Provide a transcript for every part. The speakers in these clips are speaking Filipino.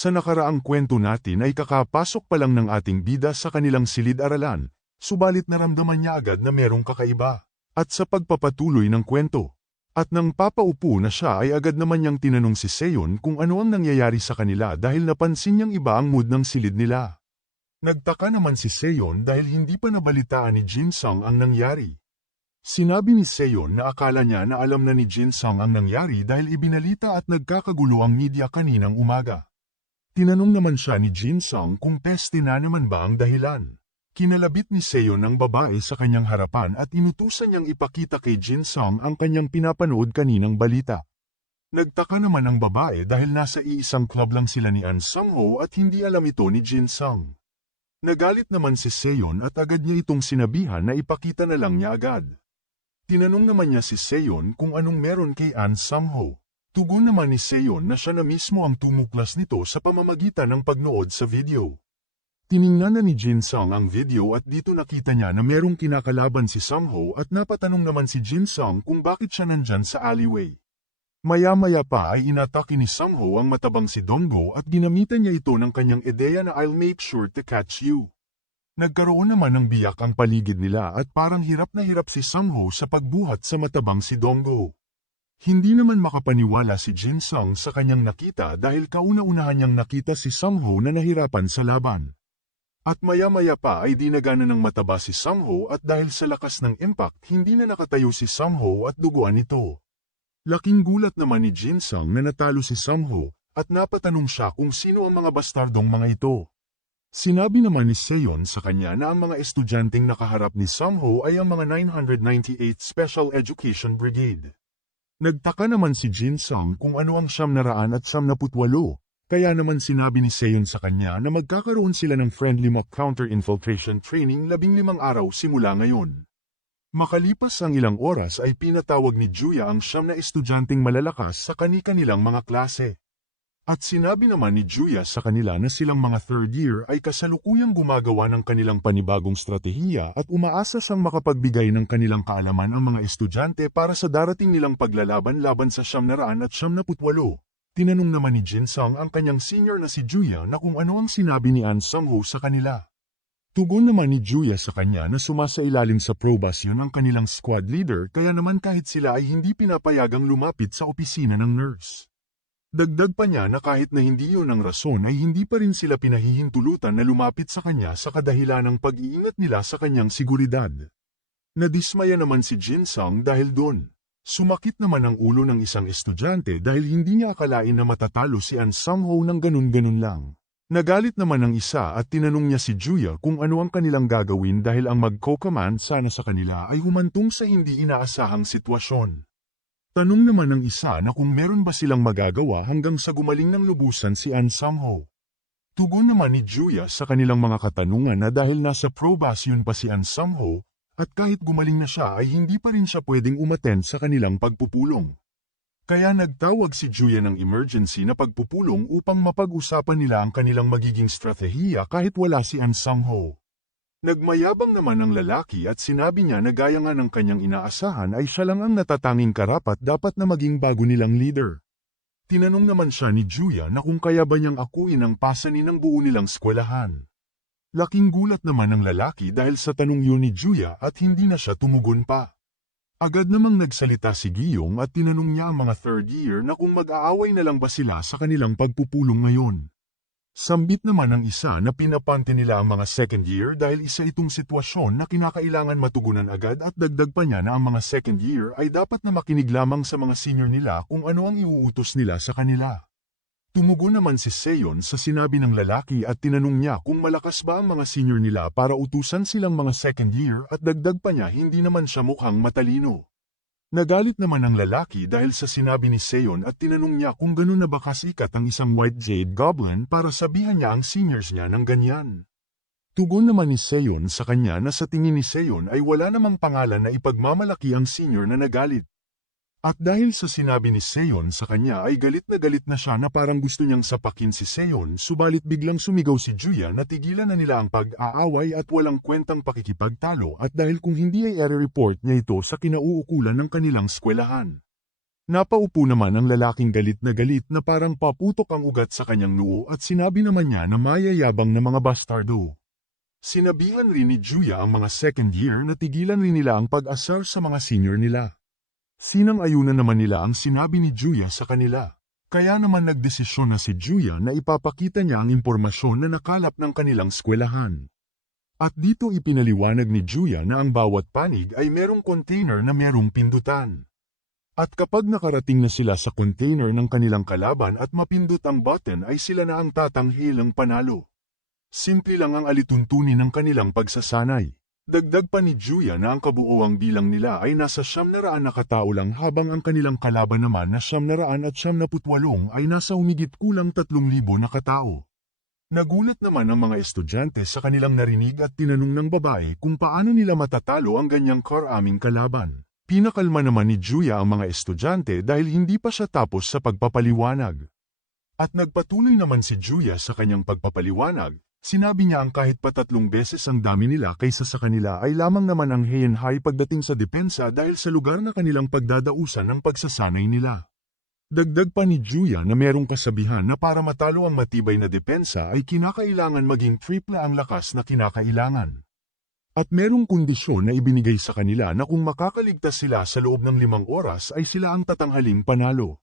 Sa nakaraang kwento natin ay kakapasok pa lang ng ating bida sa kanilang silid-aralan, subalit naramdaman niya agad na merong kakaiba. At sa pagpapatuloy ng kwento, at nang papaupo na siya ay agad naman niyang tinanong si Seon kung ano ang nangyayari sa kanila dahil napansin niyang iba ang mood ng silid nila. Nagtaka naman si Seon dahil hindi pa nabalitaan ni Jin Sung ang nangyari. Sinabi ni Seon na akala niya na alam na ni Jin Sung ang nangyari dahil ibinalita at nagkakagulo ang media kaninang umaga. Tinanong naman siya ni Jin Sung kung peste na naman ba ang dahilan. Kinalabit ni Seon ang babae sa kanyang harapan at inutusan niyang ipakita kay Jin Sung ang kanyang pinapanood kaninang balita. Nagtaka naman ang babae dahil nasa iisang club lang sila ni An Sung-ho at hindi alam ito ni Jin Sung. Nagalit naman si Seon at agad niya itong sinabihan na ipakita na lang niya agad. Tinanong naman niya si Seon kung anong meron kay An Sung-ho. Tugon naman ni Seon na siya na mismo ang tumuklas nito sa pamamagitan ng pagnood sa video. Tiningnan na ni Jin Sung ang video at dito nakita niya na merong kinakalaban si Sung-ho at napatanong naman si Jin Sung kung bakit siya nandyan sa alleyway. Maya-maya pa ay inatake ni Sung-ho ang matabang si Donggo at ginamitan niya ito ng kanyang ideya na I'll make sure to catch you. Nagkaroon naman ng biyak ang paligid nila at parang hirap na hirap si Sung-ho sa pagbuhat sa matabang si Donggo. Hindi naman makapaniwala si Jin Sung sa kanyang nakita dahil kauna-unahan niyang nakita si Sung-ho na nahirapan sa laban. At maya-maya pa ay dinagana ng mataba si Sung-ho at dahil sa lakas ng impact hindi na nakatayo si Sung-ho at duguan ito. Laking gulat naman ni Jin Sung na natalo si Sung-ho at napatanong siya kung sino ang mga bastardong mga ito. Sinabi naman ni Seon sa kanya na ang mga estudyanteng nakaharap ni Sung-ho ay ang mga 998 Special Education Brigade. Nagtaka naman si Jin Sung kung ano ang siyam na raan at siyam na kaya naman sinabi ni Seon sa kanya na magkakaroon sila ng friendly mock counter-infiltration training labing limang araw simula ngayon. Makalipas ang ilang oras ay pinatawag ni Juya ang siyam na estudyanteng malalakas sa kani-kanilang mga klase. At sinabi naman ni Juya sa kanila na silang mga third year ay kasalukuyang gumagawa ng kanilang panibagong stratehiya at umaasa siyang makapagbigay ng kanilang kaalaman ang mga estudyante para sa darating nilang paglalaban laban sa siyam na raan at siyam na putwalo. Tinanong naman ni Jin Sung ang kanyang senior na si Juya na kung ano ang sinabi ni An Sung-ho sa kanila. Tugon naman ni Juya sa kanya na sumasailalim sa probasyon ang kanilang squad leader kaya naman kahit sila ay hindi pinapayagang lumapit sa opisina ng nurse. Dagdag pa niya na kahit na hindi yun ang rason ay hindi pa rin sila pinahihintulutan na lumapit sa kanya sa kadahilan ng pag-iingat nila sa kanyang seguridad. Nadismaya naman si Jin Sung dahil doon. Sumakit naman ang ulo ng isang estudyante dahil hindi niya akalain na matatalo si An Sung-ho ng ganun-ganun lang. Nagalit naman ang isa at tinanong niya si Juya kung ano ang kanilang gagawin dahil ang mag-co-command sana sa kanila ay humantong sa hindi inaasahang sitwasyon. Tanong naman ng isa na kung meron ba silang magagawa hanggang sa gumaling ng lubusan si An Sung-ho. Tugon naman ni Juya sa kanilang mga katanungan na dahil nasa probation pa si An Sung-ho, at kahit gumaling na siya ay hindi pa rin siya pwedeng umaten sa kanilang pagpupulong. Kaya nagtawag si Juya ng emergency na pagpupulong upang mapag-usapan nila ang kanilang magiging stratehiya kahit wala si An Sung-ho. Nagmayabang naman ang lalaki at sinabi niya na gaya nga ng kanyang inaasahan ay siya lang ang natatanging karapat dapat na maging bago nilang leader. Tinanong naman siya ni Juya na kung kaya ba niyang akuin ang pasanin ng buo nilang skwelahan. Laking gulat naman ng lalaki dahil sa tanong yun ni Juya at hindi na siya tumugon pa. Agad namang nagsalita si Giyong at tinanong niya ang mga third year na kung mag-aaway na lang ba sila sa kanilang pagpupulong ngayon. Sambit naman ng isa na pinapante nila ang mga second year dahil isa itong sitwasyon na kinakailangan matugunan agad at dagdag pa niya na ang mga second year ay dapat na makinig lamang sa mga senior nila kung ano ang iuutos nila sa kanila. Tumugon naman si Seon sa sinabi ng lalaki at tinanong niya kung malakas ba ang mga senior nila para utusan silang mga second year at dagdag pa niya hindi naman siya mukhang matalino. Nagalit naman ang lalaki dahil sa sinabi ni Seon at tinanong niya kung gano'n na ba kasikat ang isang White Jade Goblin para sabihan niya ang seniors niya ng ganyan. Tugon naman ni Seon sa kanya na sa tingin ni Seon ay wala namang pangalan na ipagmamalaki ang senior na nagalit. At dahil sa sinabi ni Seon sa kanya ay galit na galit na siya na parang gusto niyang sapakin si Seon subalit biglang sumigaw si Juya na tigilan na nila ang pag-aaway at walang kwentang pakikipagtalo at dahil kung hindi ay ere-report niya ito sa kinauukulan ng kanilang skwelahan. Napaupo naman ang lalaking galit na galit na parang paputok ang ugat sa kanyang noo at sinabi naman niya na mayayabang na mga bastardo. Sinabihan rin ni Julia ang mga second year na tigilan rin nila ang pag-asar sa mga senior nila. Sinang ayunan naman nila ang sinabi ni Julia sa kanila. Kaya naman nagdesisyon na si Julia na ipapakita niya ang impormasyon na nakalap ng kanilang skwelahan. At dito ipinaliwanag ni Julia na ang bawat panig ay merong container na merong pindutan. At kapag nakarating na sila sa container ng kanilang kalaban at mapindot ang button ay sila na ang tatanghilang panalo. Simple lang ang alituntunin ng kanilang pagsasanay. Dagdag pa ni Julia na ang kabuoang bilang nila ay nasa siyam na raan na katao lang habang ang kanilang kalaban naman na siyam na raan at siyam na putwalong ay nasa umigit kulang tatlong libo na katao. Nagulat naman ang mga estudyante sa kanilang narinig at tinanong ng babae kung paano nila matatalo ang ganyang karaming kalaban. Pinakalma naman ni Julia ang mga estudyante dahil hindi pa siya tapos sa pagpapaliwanag. At nagpatuloy naman si Julia sa kanyang pagpapaliwanag, sinabi niya ang kahit pa tatlong beses ang dami nila kaysa sa kanila ay lamang naman ang high pagdating sa depensa dahil sa lugar na kanilang pagdadausan ng pagsasanay nila. Dagdag pa ni Julia na merong kasabihan na para matalo ang matibay na depensa ay kinakailangan maging triple ang lakas na kinakailangan. At merong kondisyon na ibinigay sa kanila na kung makakaligtas sila sa loob ng limang oras ay sila ang tatanghaling panalo.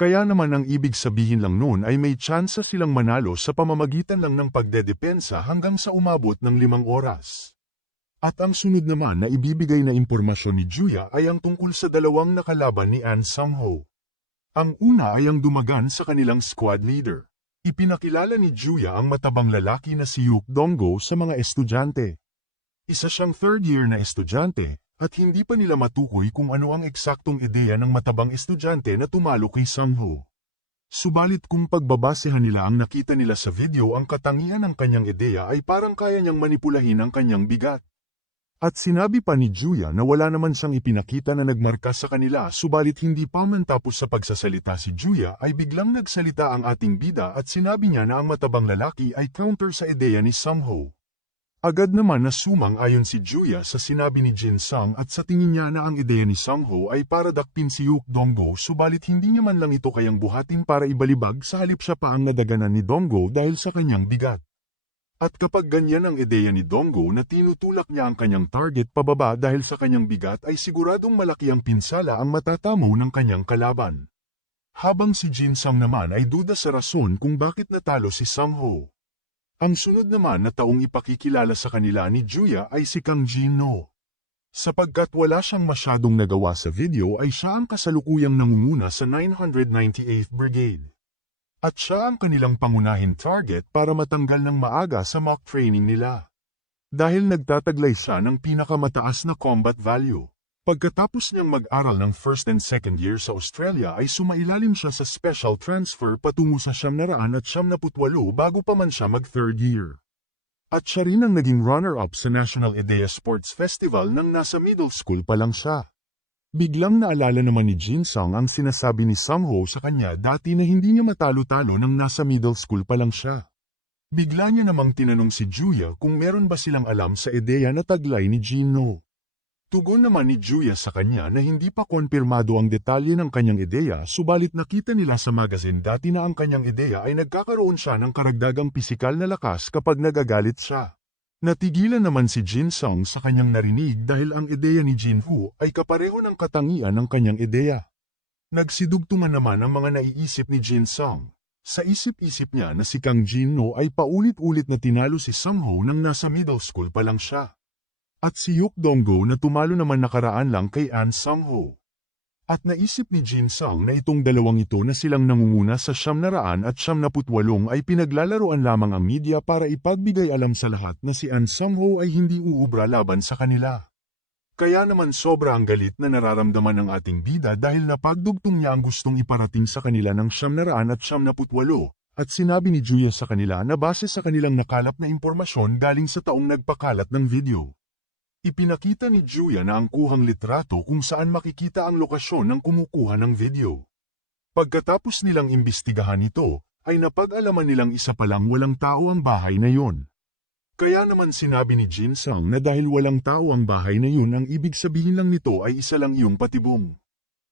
Kaya naman ang ibig sabihin lang noon ay may tsansa silang manalo sa pamamagitan lang ng pagdedepensa hanggang sa umabot ng limang oras. At ang sunod naman na ibibigay na impormasyon ni Julia ay ang tungkol sa dalawang nakalaban ni An Sang-ho. Ang una ay ang dumagan sa kanilang squad leader. Ipinakilala ni Julia ang matabang lalaki na si Yuk Donggo sa mga estudyante. Isa siyang third year na estudyante, at hindi pa nila matukoy kung ano ang eksaktong ideya ng matabang estudyante na tumalo kay Sangho. Subalit kung pagbabasehan nila ang nakita nila sa video ang katangian ng kanyang ideya ay parang kaya niyang manipulahin ang kanyang bigat. At sinabi pa ni Julia na wala naman siyang ipinakita na nagmarka sa kanila subalit hindi pa man tapos sa pagsasalita si Julia ay biglang nagsalita ang ating bida at sinabi niya na ang matabang lalaki ay counter sa ideya ni Sangho. Agad naman na sumang ayon si Julia sa sinabi ni Jin Sang at sa tingin niya na ang ideya ni Sangho ay para dakpin si Yuk Donggo subalit hindi niya man lang ito kayang buhatin para ibalibag sa halip siya pa ang nadaganan ni Donggo dahil sa kanyang bigat. At kapag ganyan ang ideya ni Donggo na tinutulak niya ang kanyang target pababa dahil sa kanyang bigat ay siguradong malaki ang pinsala ang matatamo ng kanyang kalaban. Habang si Jin Sang naman ay duda sa rason kung bakit natalo si Sangho. Ang sunod naman na taong ipakikilala sa kanila ni Julia ay si Kang Jin No. Sapagkat wala siyang masyadong nagawa sa video ay siya ang kasalukuyang nangunguna sa 998th Brigade. At siya ang kanilang pangunahin target para matanggal ng maaga sa mock training nila. Dahil nagtataglay siya ng pinakamataas na combat value. Pagkatapos niyang mag-aral ng first and second year sa Australia ay sumailalim siya sa special transfer patungo sa siyam na raan at siyam na putwalo bago pa man siya mag-third year. At siya rin ang naging runner-up sa National IDEA Sports Festival nang nasa middle school pa lang siya. Biglang naalala naman ni Jin Sung ang sinasabi ni Sangho sa kanya dati na hindi niya matalo-talo nang nasa middle school pa lang siya. Bigla niya namang tinanong si Julia kung meron ba silang alam sa ideya na taglay ni Jin No. Tugon naman ni Julia sa kanya na hindi pa konpirmado ang detalye ng kanyang ideya subalit nakita nila sa magazine dati na ang kanyang ideya ay nagkakaroon siya ng karagdagang pisikal na lakas kapag nagagalit siya. Natigilan naman si Jin Sung sa kanyang narinig dahil ang ideya ni Jin Hu ay kapareho ng katangian ng kanyang ideya. Nagsidugtungan naman ang mga naiisip ni Jin Sung. Sa isip-isip niya na si Kang Jin No ay paulit-ulit na tinalo si Sang Ho nang nasa middle school pa lang siya. At si Yuk Donggo na tumalo naman nakaraan lang kay An Sang-ho. At naisip ni Jin Sang na itong dalawang ito na silang nangunguna sa siyam na raan at siyam na putwalong ay pinaglalaroan lamang ang media para ipagbigay alam sa lahat na si An Sang-ho ay hindi uubra laban sa kanila. Kaya naman sobra ang galit na nararamdaman ng ating bida dahil napagdugtong niya ang gustong iparating sa kanila ng siyam na raan at siyam na putwalo, at sinabi ni Julia sa kanila na base sa kanilang nakalap na impormasyon galing sa taong nagpakalat ng video. Ipinakita ni Julia na ang kuhang litrato kung saan makikita ang lokasyon ng kumukuha ng video. Pagkatapos nilang imbestigahan ito, ay napag-alaman nilang isa palang walang tao ang bahay na yon. Kaya naman sinabi ni Jin Sang na dahil walang tao ang bahay na yun ang ibig sabihin lang nito ay isa lang iyong patibong.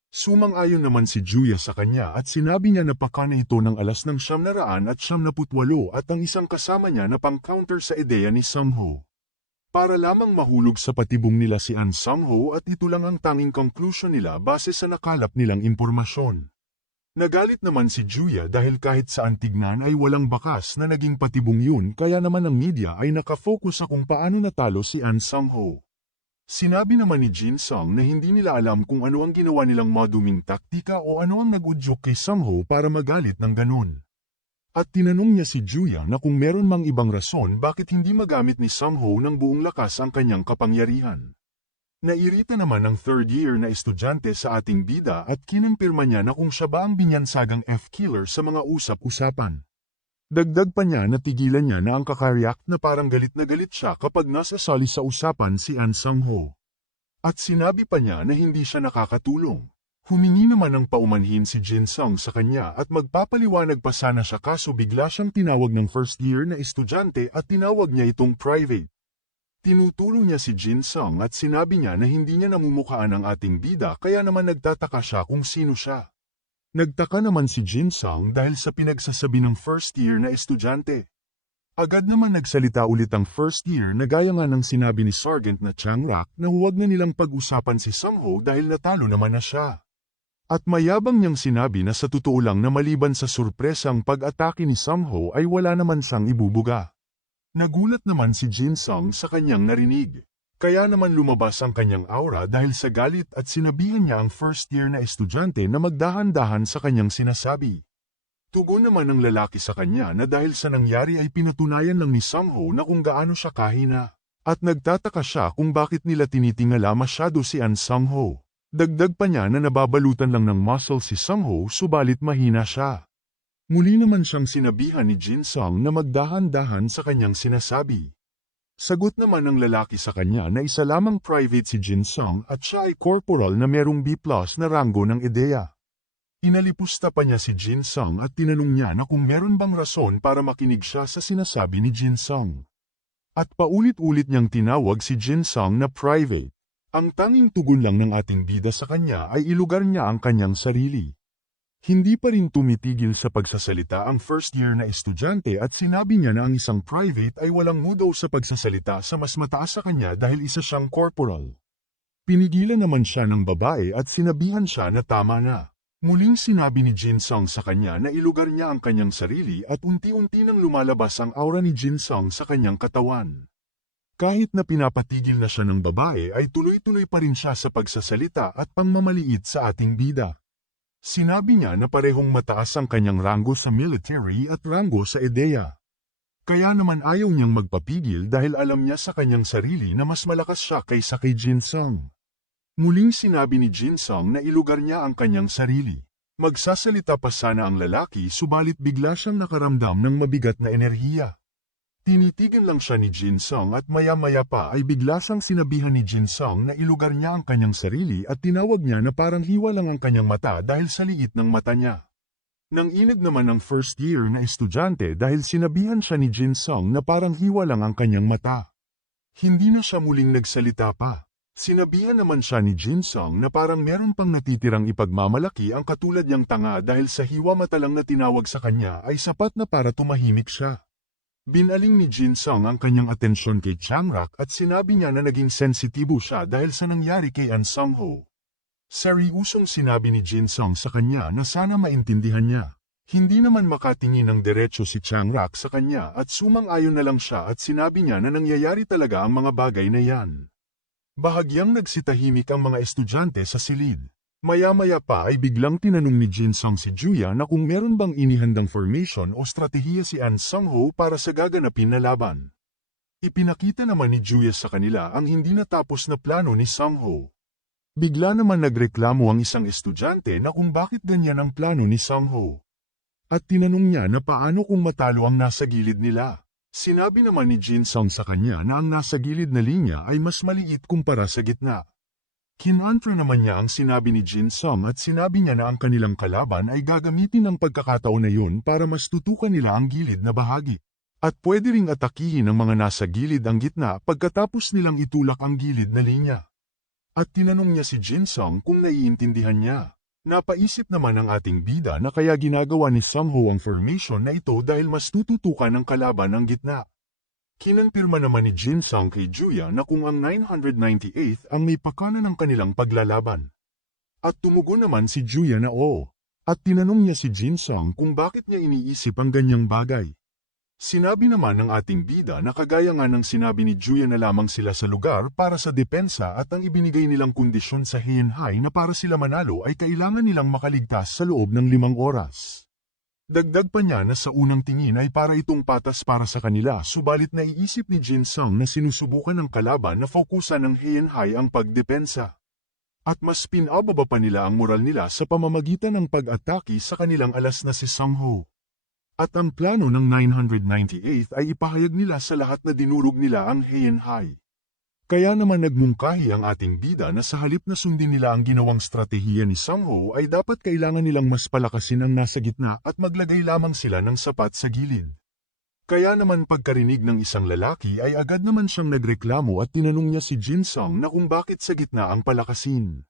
Sumang-ayon naman si Julia sa kanya at sinabi niya na paka na ito ng alas ng siyam na raan at siyam na putwalo at ang isang kasama niya na pang-counter sa ideya ni Sangho. Para lamang mahulog sa patibong nila si An Sangho at ito lang ang tanging conclusion nila base sa nakalap nilang impormasyon. Nagalit naman si Julia dahil kahit saan tignan ay walang bakas na naging patibong yun kaya naman ang media ay nakafocus sa kung paano natalo si An Sangho. Sinabi naman ni Jin Sung na hindi nila alam kung ano ang ginawa nilang maduming taktika o ano ang nag-udyok kay Sangho para magalit ng ganun. At tinanong niya si Julia na kung meron mang ibang rason bakit hindi magamit ni Sangho ng buong lakas ang kanyang kapangyarihan. Nairita naman ang third year na estudyante sa ating bida at kinumpirma niya na kung siya ba ang binyansagang F-killer sa mga usap-usapan. Dagdag pa niya na tigilan niya na ang kakaryak na parang galit na galit siya kapag nasa sali sa usapan si An Sang-ho. At sinabi pa niya na hindi siya nakakatulong. Humingi naman ng paumanhin si Jin Sung sa kanya at magpapaliwanag pa sana siya kaso bigla siyang tinawag ng first year na estudyante at tinawag niya itong private. Tinuturo niya si Jin Sung at sinabi niya na hindi niya namumukhaan ang ating bida kaya naman nagtataka siya kung sino siya. Nagtaka naman si Jin Sung dahil sa pinagsasabi ng first year na estudyante. Agad naman nagsalita ulit ang first year na gaya nga ng sinabi ni Sergeant na Chang Rak na huwag na nilang pag-usapan si Sangho dahil natalo naman na siya. At mayabang niyang sinabi na sa totoo lang na maliban sa surpresang pag-atake ni Sangho ay wala naman siyang ibubuga. Nagulat naman si Jin Sung sa kanyang narinig. Kaya naman lumabas ang kanyang aura dahil sa galit at sinabihan niya ang first year na estudyante na magdahan-dahan sa kanyang sinasabi. Tugon naman ng lalaki sa kanya na dahil sa nangyari ay pinatunayan lang ni Sangho na kung gaano siya kahina. At nagtataka siya kung bakit nila tinitingala masyado si An Sangho. Dagdag pa niya na nababalutan lang ng muscle si Sangho subalit mahina siya. Muli naman siyang sinabihan ni Jin Sung na magdahan-dahan sa kanyang sinasabi. Sagot naman ng lalaki sa kanya na isa lamang private si Jin Sung at siya ay corporal na merong B na ranggo ng ideya. Inalipusta pa niya si Jin Sung at tinanong niya na kung meron bang rason para makinig siya sa sinasabi ni Jin Sung. At paulit-ulit niyang tinawag si Jin Sung na private. Ang tanging tugon lang ng ating bida sa kanya ay ilugar niya ang kanyang sarili. Hindi pa rin tumitigil sa pagsasalita ang first year na estudyante at sinabi niya na ang isang private ay walang mudaw sa pagsasalita sa mas mataas sa kanya dahil isa siyang corporal. Pinigilan naman siya ng babae at sinabihan siya na tama na. Muling sinabi ni Jin Sung sa kanya na ilugar niya ang kanyang sarili at unti-unti nang lumalabas ang aura ni Jin Sung sa kanyang katawan. Kahit na pinapatigil na siya ng babae ay tuloy-tuloy pa rin siya sa pagsasalita at pangmamaliit sa ating bida. Sinabi niya na parehong mataas ang kanyang ranggo sa military at ranggo sa EDEA. Kaya naman ayaw niyang magpapigil dahil alam niya sa kanyang sarili na mas malakas siya kaysa kay Jin Sung. Muling sinabi ni Jin Sung na ilugar niya ang kanyang sarili. Magsasalita pa sana ang lalaki subalit bigla siyang nakaramdam ng mabigat na enerhiya. Tinitigan lang siya ni Jin Sung at maya-maya pa ay bigla siyang sinabihan ni Jin Sung na ilugar niya ang kanyang sarili at tinawag niya na parang hiwa lang ang kanyang mata dahil sa liit ng mata niya. Nang inag naman ang first year na estudyante dahil sinabihan siya ni Jin Sung na parang hiwa lang ang kanyang mata. Hindi na siya muling nagsalita pa. Sinabihan naman siya ni Jin Sung na parang meron pang natitirang ipagmamalaki ang katulad niyang tanga dahil sa hiwa mata lang na tinawag sa kanya ay sapat na para tumahimik siya. Binaling ni Jin Sung ang kanyang atensyon kay Changrak at sinabi niya na naging sensitibo siya dahil sa nangyari kay An Sung-ho. Seriusong sinabi ni Jin Sung sa kanya na sana maintindihan niya. Hindi naman makatingin ng diretso si Changrak sa kanya at sumang-ayon na lang siya at sinabi niya na nangyayari talaga ang mga bagay na yan. Bahagyang nagsitahimik ang mga estudyante sa silid. Maya-maya pa ay biglang tinanong ni Jin Sung si Juya na kung meron bang inihandang formation o strategiya si An Sung-ho para sa gaganapin na laban. Ipinakita naman ni Juya sa kanila ang hindi natapos na plano ni Sung-ho. Bigla naman nagreklamo ang isang estudyante na kung bakit ganyan ang plano ni Sung-ho. At tinanong niya na paano kung matalo ang nasa gilid nila. Sinabi naman ni Jin Sung sa kanya na ang nasa gilid na linya ay mas maliit kumpara sa gitna. Kinantra naman niya ang sinabi ni Jin Sung at sinabi niya na ang kanilang kalaban ay gagamitin ng pagkakataon na yun para mas tutukan nila ang gilid na bahagi. At pwede ring atakihin ng mga nasa gilid ang gitna pagkatapos nilang itulak ang gilid na linya. At tinanong niya si Jin Sung kung naiintindihan niya. Napaisip naman ang ating bida na kaya ginagawa ni Sangho ang formation na ito dahil mas tututukan ng kalaban ang gitna. Kinonfirma naman ni Jin Sung kay Juya na kung ang 998th ang may pakana ng kanilang paglalaban. At tumugon naman si Juya na oo. At tinanong niya si Jin Sung kung bakit niya iniisip ang ganyang bagay. Sinabi naman ng ating bida na kagaya nga ng sinabi ni Juya na lamang sila sa lugar para sa depensa at ang ibinigay nilang kondisyon sa Heian-hai na para sila manalo ay kailangan nilang makaligtas sa loob ng limang oras. Dagdag pa niya na sa unang tingin ay para itong patas para sa kanila subalit naiisip ni Jin Sung na sinusubukan ng kalaban na fokusan ng Heian-hai ang pagdepensa. At mas pinababa pa nila ang moral nila sa pamamagitan ng pag-atake sa kanilang alas na si Sangho. At ang plano ng 998 ay ipahayag nila sa lahat na dinurog nila ang Heian-hai. Kaya naman nagmungkahi ang ating bida na sa halip na sundin nila ang ginawang strategiya ni Sangho ay dapat kailangan nilang mas palakasin ang nasa gitna at maglagay lamang sila ng sapat sa gilid. Kaya naman pagkarinig ng isang lalaki ay agad naman siyang nagreklamo at tinanong niya si Jin Sung na kung bakit sa gitna ang palakasin.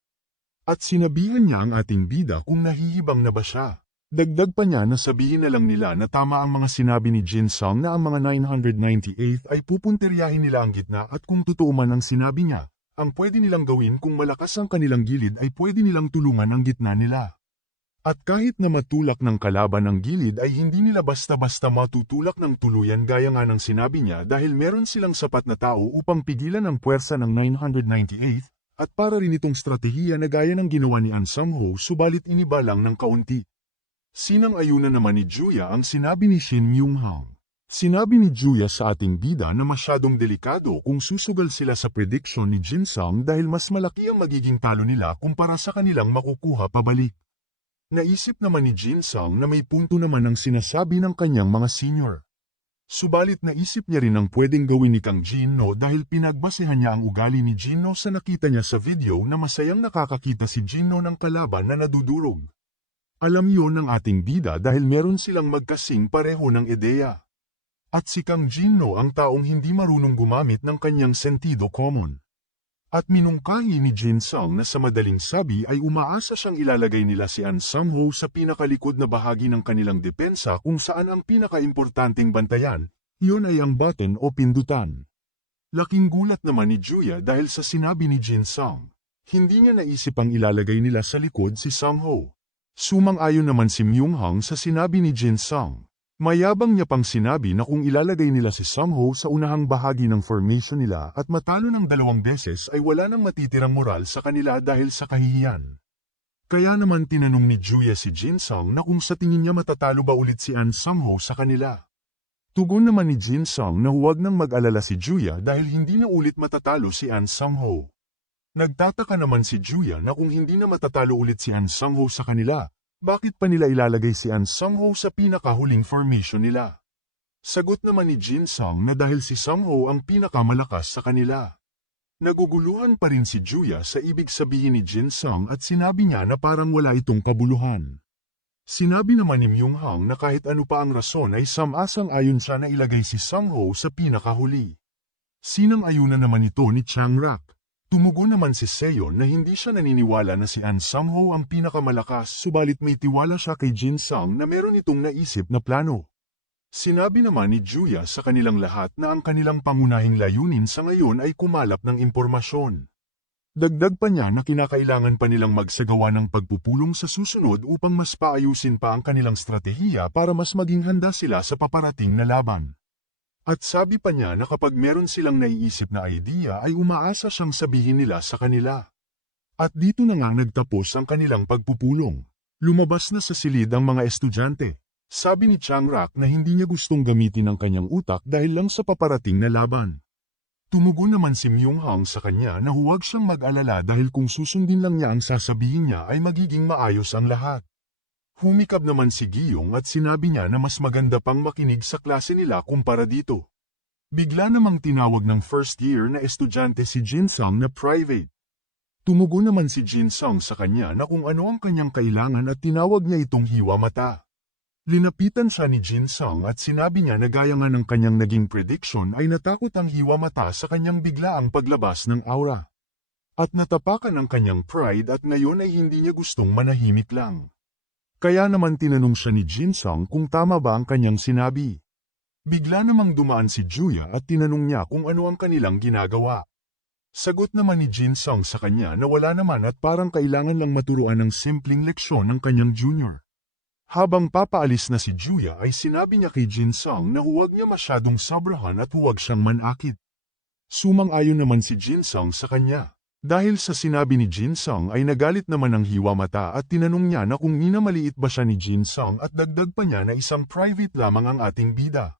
At sinabihan niya ang ating bida kung nahihibang na ba siya. Dagdag pa niya na sabihin na lang nila na tama ang mga sinabi ni Jin Sung na ang mga 998th ay pupunteryahin nila ang gitna at kung totoo man ang sinabi niya, ang pwede nilang gawin kung malakas ang kanilang gilid ay pwede nilang tulungan ang gitna nila. At kahit na matulak ng kalaban ang gilid ay hindi nila basta-basta matutulak ng tuluyan gaya nga ng sinabi niya dahil meron silang sapat na tao upang pigilan ang puwersa ng 998th at para rin itong strategiya na gaya ng ginawa ni An Sang-ho subalit iniba lang ng kaunti. Sinang-ayunan naman ni Juya ang sinabi ni Shin Myung-hang. Sinabi ni Juya sa ating bida na masyadong delikado kung susugal sila sa prediction ni Jin Sung dahil mas malaki ang magiging talo nila kumpara sa kanilang makukuha pabalik. Naisip naman ni Jin Sung na may punto naman ang sinasabi ng kanyang mga senior. Subalit naisip niya rin ang pwedeng gawin ni Kang Jinno dahil pinagbasehan niya ang ugali ni Jinno sa nakita niya sa video na masayang nakakakita si Jinno ng kalaban na nadudurog. Alam yon ng ating bida dahil meron silang magkasing pareho ng ideya. At si Kang Jinno ang taong hindi marunong gumamit ng kanyang sentido common. At minungkahi ni Jin Sung na sa madaling sabi ay umaasa siyang ilalagay nila si An Sang-ho sa pinakalikod na bahagi ng kanilang depensa kung saan ang pinakaimportanteng bantayan, yun ay ang button o pindutan. Laking gulat naman ni Juya dahil sa sinabi ni Jin Sung. Hindi niya naisip ang ilalagay nila sa likod si Sang-ho. Sumang-ayon naman si Myung-hang sa sinabi ni Jin Sung. Mayabang niya pang sinabi na kung ilalagay nila si Sangho sa unahang bahagi ng formation nila at matalo ng dalawang beses ay wala nang matitirang moral sa kanila dahil sa kahihiyan. Kaya naman tinanong ni Juya si Jin Sung na kung sa tingin niya matatalo ba ulit si An Sangho sa kanila. Tugon naman ni Jin Sung na huwag nang mag-alala si Juya dahil hindi na ulit matatalo si An Sangho. Nagtataka naman si Juya na kung hindi na matatalo ulit si An Sangho sa kanila, bakit pa nila ilalagay si An Sangho sa pinakahuling formation nila? Sagot naman ni Jin Sung na dahil si Sangho ang pinakamalakas sa kanila. Naguguluhan pa rin si Juya sa ibig sabihin ni Jin Sung at sinabi niya na parang wala itong kabuluhan. Sinabi naman ni Myung Hang na kahit ano pa ang rason ay samasang ayon siya na ilagay si Sangho sa pinakahuli. Sinang ayunan naman ito ni Chang Rak. Tumugon naman si Seon na hindi siya naniniwala na si An Sang-ho ang pinakamalakas subalit may tiwala siya kay Jin Sung na meron itong naisip na plano. Sinabi naman ni Juya sa kanilang lahat na ang kanilang pangunahing layunin sa ngayon ay kumalap ng impormasyon. Dagdag pa niya na kinakailangan pa nilang magsagawa ng pagpupulong sa susunod upang mas paayusin pa ang kanilang strategiya para mas maging handa sila sa paparating na laban. At sabi pa niya na kapag meron silang naiisip na idea ay umaasa siyang sabihin nila sa kanila. At dito na nga nagtapos ang kanilang pagpupulong. Lumabas na sa silid ang mga estudyante. Sabi ni Chang Rak na hindi niya gustong gamitin ang kanyang utak dahil lang sa paparating na laban. Tumugon naman si Myung Hang sa kanya na huwag siyang mag-alala dahil kung susundin lang niya ang sasabihin niya ay magiging maayos ang lahat. Humikab naman si Giyong at sinabi niya na mas maganda pang makinig sa klase nila kumpara dito. Bigla namang tinawag ng first year na estudyante si Jin Sung na private. Tumugon naman si Jin Sung sa kanya na kung ano ang kanyang kailangan at tinawag niya itong hiwa mata. Linapitan siya ni Jin Sung at sinabi niya na gaya nga ng kanyang naging prediction ay natakot ang hiwa mata sa kanyang biglaang paglabas ng aura. At natapakan ang kanyang pride at ngayon ay hindi niya gustong manahimik lang. Kaya naman tinanong siya ni Jinsung kung tama ba ang kanyang sinabi. Bigla namang dumaan si Juya at tinanong niya kung ano ang kanilang ginagawa. Sagot naman ni Jinsung sa kanya na wala naman at parang kailangan lang maturuan ng simpleng leksyon ng kanyang junior. Habang papaalis na si Juya ay sinabi niya kay Jinsung na huwag niya masyadong sobrahan at huwag siyang manakit. Sumang-ayon naman si Jinsung sa kanya. Dahil sa sinabi ni Jinsung ay nagalit naman ang hiwa mata at tinanong niya na kung minamaliit ba siya ni Jinsung at dagdag pa niya na isang private lamang ang ating bida.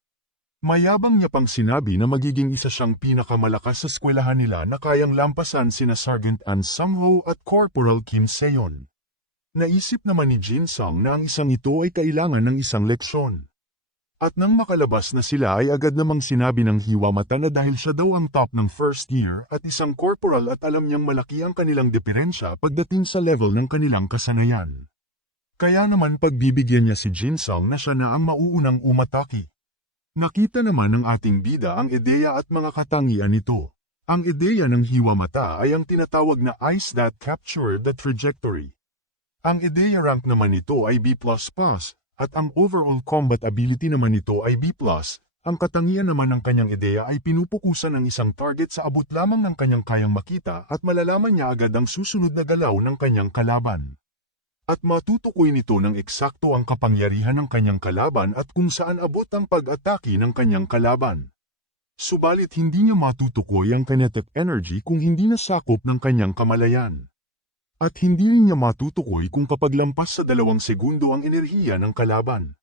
Mayabang niya pang sinabi na magiging isa siyang pinakamalakas sa eskwelahan nila na kayang lampasan sina Sergeant An Sung-ho at Corporal Kim Seon. Naisip naman ni Jinsung na ang isang ito ay kailangan ng isang leksyon. At nang makalabas na sila ay agad namang sinabi ng hiwa mata na dahil siya daw ang top ng first year at isang corporal at alam niyang malaki ang kanilang diferensya pagdating sa level ng kanilang kasanayan. Kaya naman pagbibigyan niya si Jinsung na siya na ang mauunang umataki. Nakita naman ng ating bida ang ideya at mga katangian nito. Ang ideya ng hiwa mata ay ang tinatawag na ice that capture the trajectory. Ang ideya rank naman nito ay B++, at ang overall combat ability naman nito ay B+. Ang katangian naman ng kanyang ideya ay pinupukusan ng isang target sa abot lamang ng kanyang kayang makita at malalaman niya agad ang susunod na galaw ng kanyang kalaban. At matutukoy nito ng eksakto ang kapangyarihan ng kanyang kalaban at kung saan abot ang pag-atake ng kanyang kalaban. Subalit hindi niya matutukoy ang kinetic energy kung hindi nasakop ng kanyang kamalayan. At hindi niya matutukoy kung kapag lampas sa dalawang segundo ang enerhiya ng kalaban.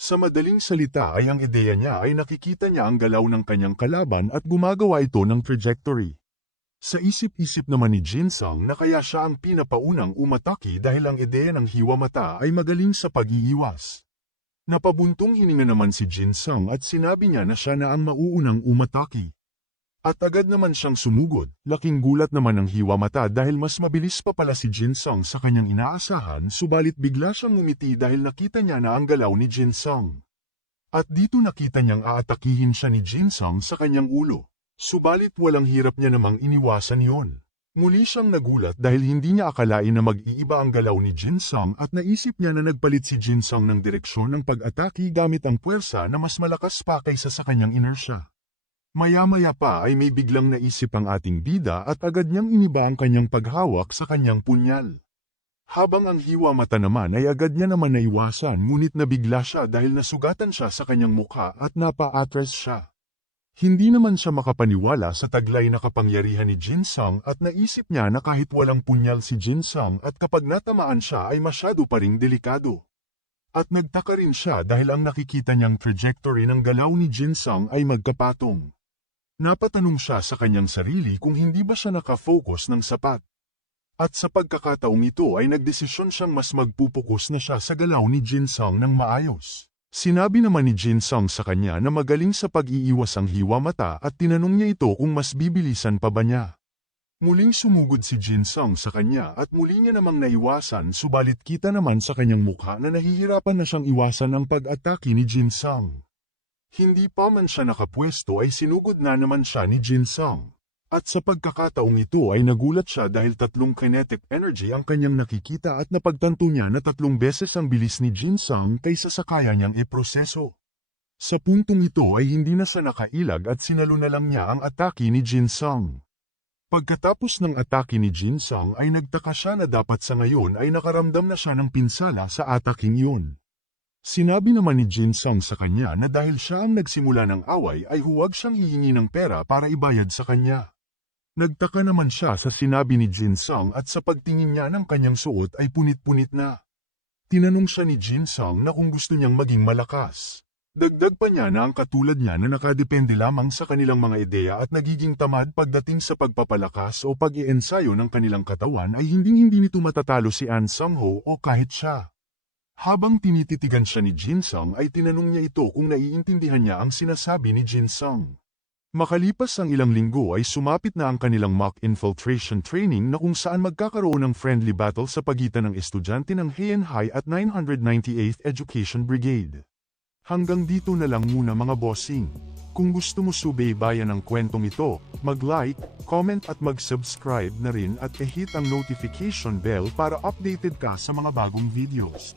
Sa madaling salita ay ang ideya niya ay nakikita niya ang galaw ng kanyang kalaban at gumagawa ito ng trajectory. Sa isip-isip naman ni Jinsung na kaya siya ang pinapaunang umataki dahil ang ideya ng hiwa mata ay magaling sa pag-iiwas. Napabuntong hininga naman si Jinsung at sinabi niya na siya na ang mauunang umataki. At agad naman siyang sumugod, laking gulat naman ng hiwa mata dahil mas mabilis pa pala si Jinsung sa kanyang inaasahan subalit bigla siyang ngumiti dahil nakita niya na ang galaw ni Jinsung. At dito nakita niyang aatakihin siya ni Jinsung sa kanyang ulo. Subalit walang hirap niya namang iniwasan yon. Muli siyang nagulat dahil hindi niya akalain na mag-iiba ang galaw ni Jinsung at naisip niya na nagpalit si Jinsung ng direksyon ng pag-atake gamit ang puwersa na mas malakas pa kaysa sa kanyang inertia. Maya-maya pa ay may biglang naisip ang ating bida at agad niyang iniba ang kanyang paghawak sa kanyang punyal. Habang ang hiwa mata naman ay agad niya naman naiwasan ngunit nabigla siya dahil nasugatan siya sa kanyang mukha at napa-atres siya. Hindi naman siya makapaniwala sa taglay na kapangyarihan ni Jinsung at naisip niya na kahit walang punyal si Jinsung at kapag natamaan siya ay masyado pa ring delikado. At nagtaka rin siya dahil ang nakikita niyang trajectory ng galaw ni Jinsung ay magkapatong. Napatanong siya sa kanyang sarili kung hindi ba siya nakafocus ng sapat. At sa pagkakataong ito ay nagdesisyon siyang mas magpupukus na siya sa galaw ni Jinsung ng maayos. Sinabi naman ni Jinsung sa kanya na magaling sa pag-iiwas ang hiwa mata at tinanong niya ito kung mas bibilisan pa ba niya. Muling sumugod si Jinsung sa kanya at muli niya namang naiwasan subalit kita naman sa kanyang mukha na nahihirapan na siyang iwasan ang pag-atake ni Jinsung. Hindi pa man siya nakapwesto ay sinugod na naman siya ni Jinsung. At sa pagkakataong ito ay nagulat siya dahil tatlong kinetic energy ang kanyang nakikita at napagtanto niya na tatlong beses ang bilis ni Jinsung kaysa sa kaya niyang iproseso. Sa puntong ito ay hindi na siya nakailag at sinalo na lang niya ang atake ni Jinsung. Pagkatapos ng atake ni Jinsung ay nagtaka siya na dapat sa ngayon ay nakaramdam na siya ng pinsala sa ataking iyon. Sinabi naman ni Jinsung sa kanya na dahil siya ang nagsimula ng away ay huwag siyang hihingi ng pera para ibayad sa kanya. Nagtaka naman siya sa sinabi ni Jinsung at sa pagtingin niya ng kanyang suot ay punit-punit na. Tinanong siya ni Jinsung na kung gusto niyang maging malakas. Dagdag pa niya na ang katulad niya na nakadepende lamang sa kanilang mga ideya at nagiging tamad pagdating sa pagpapalakas o pag-iensayo ng kanilang katawan ay hinding-hindi nito matatalo si An Sung-ho o kahit siya. Habang tinititigan siya ni Jinsung ay tinanong niya ito kung naiintindihan niya ang sinasabi ni Jinsung. Makalipas ang ilang linggo ay sumapit na ang kanilang mock infiltration training na kung saan magkakaroon ng friendly battle sa pagitan ng estudyante ng Heian High at 998th Education Brigade. Hanggang dito na lang muna mga bossing. Kung gusto mo subaybayan ang kwentong ito, mag-like, comment at mag-subscribe na rin at i-hit ang notification bell para updated ka sa mga bagong videos.